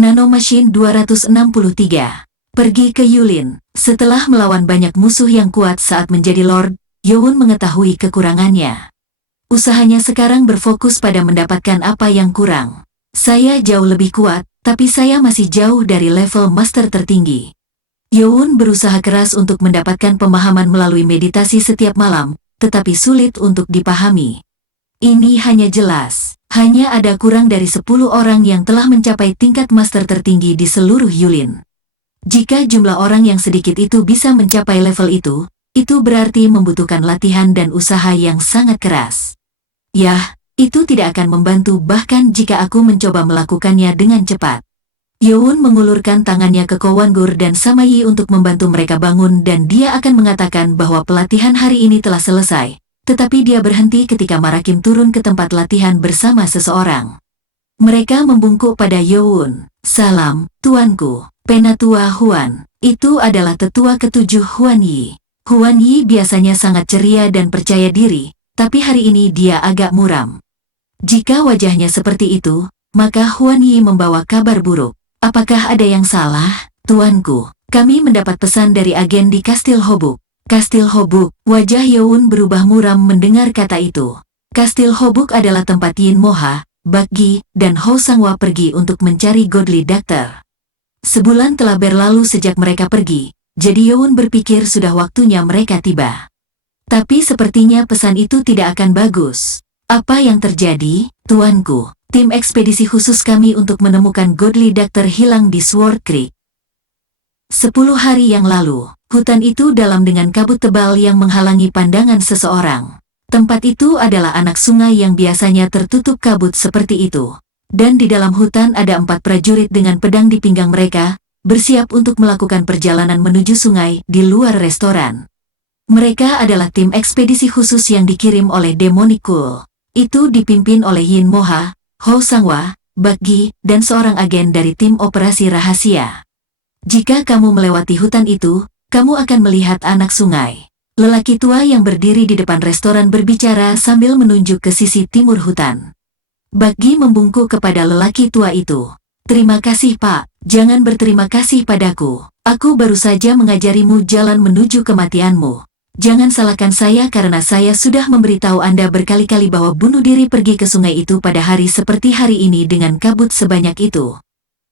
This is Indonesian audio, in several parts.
Nanomachine 263. Pergi ke Yulin. Setelah melawan banyak musuh yang kuat saat menjadi Lord, Youn mengetahui kekurangannya. Usahanya sekarang berfokus pada mendapatkan apa yang kurang. Saya jauh lebih kuat, tapi saya masih jauh dari level master tertinggi. Youn berusaha keras untuk mendapatkan pemahaman melalui meditasi setiap malam, tetapi sulit untuk dipahami. Ini hanya jelas. Hanya ada kurang dari 10 orang yang telah mencapai tingkat master tertinggi di seluruh Yulin. Jika jumlah orang yang sedikit itu bisa mencapai level itu berarti membutuhkan latihan dan usaha yang sangat keras. Yah, itu tidak akan membantu bahkan jika aku mencoba melakukannya dengan cepat. Youn mengulurkan tangannya ke Kowangur dan Samayi untuk membantu mereka bangun dan dia akan mengatakan bahwa pelatihan hari ini telah selesai. Tetapi dia berhenti ketika Marakim turun ke tempat latihan bersama seseorang. Mereka membungkuk pada Youn. Salam, tuanku. Penatua Huan. Itu adalah tetua ketujuh Huan Yi. Huan Yi biasanya sangat ceria dan percaya diri, tapi hari ini dia agak muram. Jika wajahnya seperti itu, maka Huan Yi membawa kabar buruk. Apakah ada yang salah, tuanku? Kami mendapat pesan dari agen di Kastil Hobuk. Kastil Hobuk. Wajah Youn berubah muram mendengar kata itu. Kastil Hobuk adalah tempat Yin Moha, Bakgi, dan Ho Sangwa pergi untuk mencari Godly Doctor. Sebulan telah berlalu sejak mereka pergi, jadi Youn berpikir sudah waktunya mereka tiba. Tapi sepertinya pesan itu tidak akan bagus. Apa yang terjadi, tuanku? Tim ekspedisi khusus kami untuk menemukan Godly Doctor hilang di Sword Creek. 10 hari yang lalu, hutan itu dalam dengan kabut tebal yang menghalangi pandangan seseorang. Tempat itu adalah anak sungai yang biasanya tertutup kabut seperti itu. Dan di dalam hutan ada 4 prajurit dengan pedang di pinggang mereka, bersiap untuk melakukan perjalanan menuju sungai di luar restoran. Mereka adalah tim ekspedisi khusus yang dikirim oleh Demonic Cool. Itu dipimpin oleh Yin Moha, Ho Sangwa, Bakgi, dan seorang agen dari tim operasi rahasia. Jika kamu melewati hutan itu, kamu akan melihat anak sungai. Lelaki tua yang berdiri di depan restoran berbicara sambil menunjuk ke sisi timur hutan. Bakgi membungkuk kepada lelaki tua itu. Terima kasih Pak, jangan berterima kasih padaku. Aku baru saja mengajarimu jalan menuju kematianmu. Jangan salahkan saya karena saya sudah memberitahu Anda berkali-kali bahwa bunuh diri pergi ke sungai itu pada hari seperti hari ini dengan kabut sebanyak itu.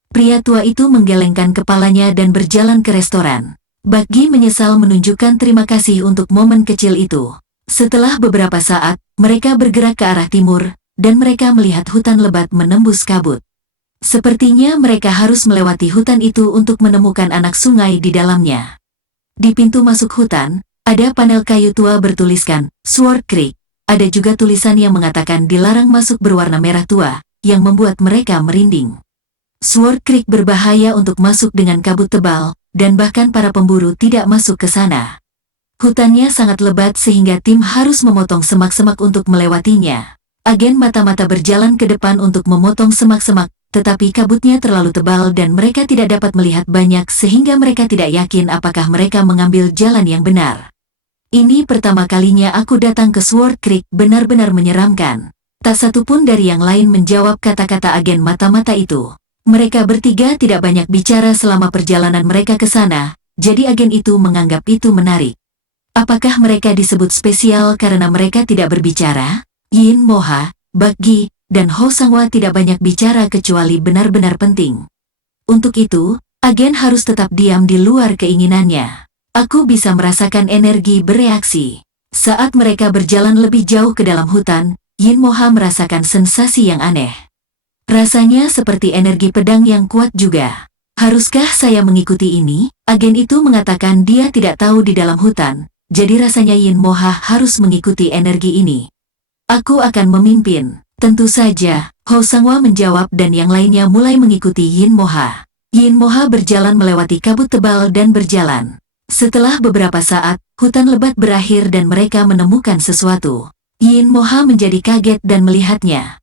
Pria tua itu menggelengkan kepalanya dan berjalan ke restoran. Bakgi menyesal menunjukkan terima kasih untuk momen kecil itu. Setelah beberapa saat, mereka bergerak ke arah timur, dan mereka melihat hutan lebat menembus kabut. Sepertinya mereka harus melewati hutan itu untuk menemukan anak sungai di dalamnya. Di pintu masuk hutan, ada panel kayu tua bertuliskan, Sword Creek. Ada juga tulisan yang mengatakan dilarang masuk berwarna merah tua, yang membuat mereka merinding. Sword Creek berbahaya untuk masuk dengan kabut tebal, dan bahkan para pemburu tidak masuk ke sana. Hutannya sangat lebat sehingga tim harus memotong semak-semak untuk melewatinya. Agen mata-mata berjalan ke depan untuk memotong semak-semak, tetapi kabutnya terlalu tebal dan mereka tidak dapat melihat banyak sehingga mereka tidak yakin apakah mereka mengambil jalan yang benar. Ini pertama kalinya aku datang ke Sword Creek, benar-benar menyeramkan. Tak satu pun dari yang lain menjawab kata-kata agen mata-mata itu. Mereka bertiga tidak banyak bicara selama perjalanan mereka ke sana, jadi agen itu menganggap itu menarik. Apakah mereka disebut spesial karena mereka tidak berbicara? Yin Moha, Bakgi, dan Ho Sangwa tidak banyak bicara kecuali benar-benar penting. Untuk itu, agen harus tetap diam di luar keinginannya. Aku bisa merasakan energi bereaksi. Saat mereka berjalan lebih jauh ke dalam hutan, Yin Moha merasakan sensasi yang aneh. Rasanya seperti energi pedang yang kuat juga. Haruskah saya mengikuti ini? Agen itu mengatakan dia tidak tahu di dalam hutan, jadi rasanya Yin Moha harus mengikuti energi ini. Aku akan memimpin. Tentu saja, Ho Sangwa menjawab dan yang lainnya mulai mengikuti Yin Moha. Yin Moha berjalan melewati kabut tebal dan berjalan. Setelah beberapa saat, hutan lebat berakhir dan mereka menemukan sesuatu. Yin Moha menjadi kaget dan melihatnya.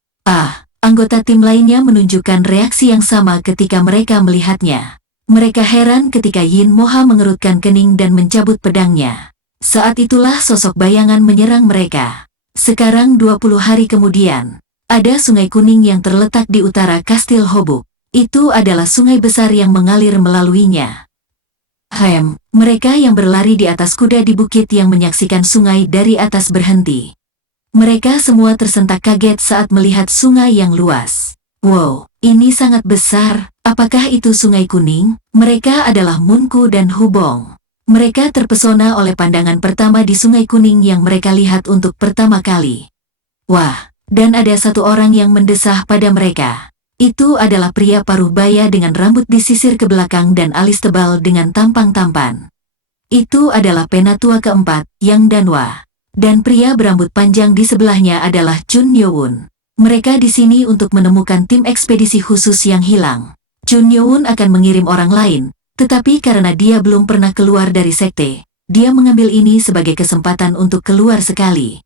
Anggota tim lainnya menunjukkan reaksi yang sama ketika mereka melihatnya. Mereka heran ketika Yin Moha mengerutkan kening dan mencabut pedangnya. Saat itulah sosok bayangan menyerang mereka. Sekarang 20 hari kemudian, ada sungai kuning yang terletak di utara Kastil Hobuk. Itu adalah sungai besar yang mengalir melaluinya. Mereka yang berlari di atas kuda di bukit yang menyaksikan sungai dari atas berhenti. Mereka semua tersentak kaget saat melihat sungai yang luas. Wow, ini sangat besar. Apakah itu Sungai Kuning? Mereka adalah Munku dan Hubong. Mereka terpesona oleh pandangan pertama di Sungai Kuning yang mereka lihat untuk pertama kali. Wah, dan ada satu orang yang mendesah pada mereka. Itu adalah pria paruh baya dengan rambut disisir ke belakang dan alis tebal dengan tampang tampan. Itu adalah penatua keempat, Yang Danwa. Dan pria berambut panjang di sebelahnya adalah Chun Yowun. Mereka di sini untuk menemukan tim ekspedisi khusus yang hilang. Chun Yowun akan mengirim orang lain, tetapi karena dia belum pernah keluar dari sekte, dia mengambil ini sebagai kesempatan untuk keluar sekali.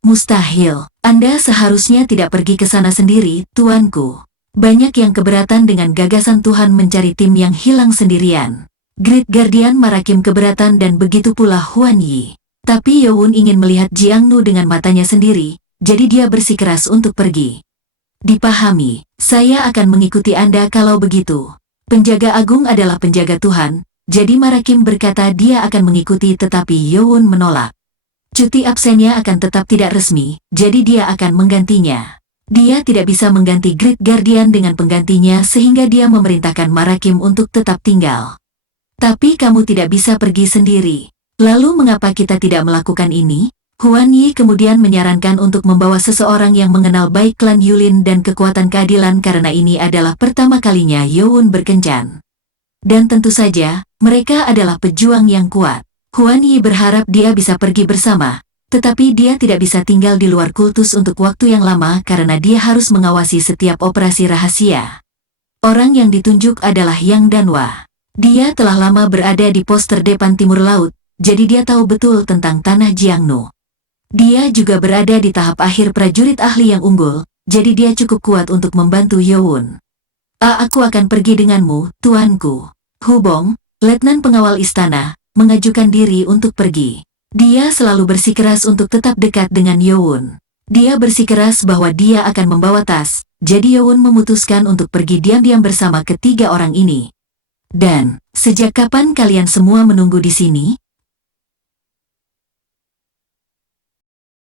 Mustahil, Anda seharusnya tidak pergi ke sana sendiri, tuanku. Banyak yang keberatan dengan gagasan Tuhan mencari tim yang hilang sendirian. Great Guardian Marakim keberatan dan begitu pula Huan Yi. Tapi Yowun ingin melihat Jiangnu dengan matanya sendiri, jadi dia bersikeras untuk pergi. Dipahami, saya akan mengikuti Anda kalau begitu. Penjaga agung adalah penjaga Tuhan, jadi Marakim berkata dia akan mengikuti tetapi Yowun menolak. Cuti absennya akan tetap tidak resmi, jadi dia akan menggantinya. Dia tidak bisa mengganti Great Guardian dengan penggantinya sehingga dia memerintahkan Marakim untuk tetap tinggal. Tapi kamu tidak bisa pergi sendiri. Lalu mengapa kita tidak melakukan ini? Huan Yi kemudian menyarankan untuk membawa seseorang yang mengenal baik klan Yulin dan kekuatan keadilan karena ini adalah pertama kalinya Yowun berkencan. Dan tentu saja, mereka adalah pejuang yang kuat. Huan Yi berharap dia bisa pergi bersama, tetapi dia tidak bisa tinggal di luar kultus untuk waktu yang lama karena dia harus mengawasi setiap operasi rahasia. Orang yang ditunjuk adalah Yang Danwa. Dia telah lama berada di pos terdepan timur laut, jadi dia tahu betul tentang tanah Jiangnu. Dia juga berada di tahap akhir prajurit ahli yang unggul, jadi dia cukup kuat untuk membantu Yowun. Aku akan pergi denganmu, tuanku. Hubong, letnan pengawal istana, mengajukan diri untuk pergi. Dia selalu bersikeras untuk tetap dekat dengan Yowun. Dia bersikeras bahwa dia akan membawa tas, jadi Yowun memutuskan untuk pergi diam-diam bersama ketiga orang ini. Dan, sejak kapan kalian semua menunggu di sini?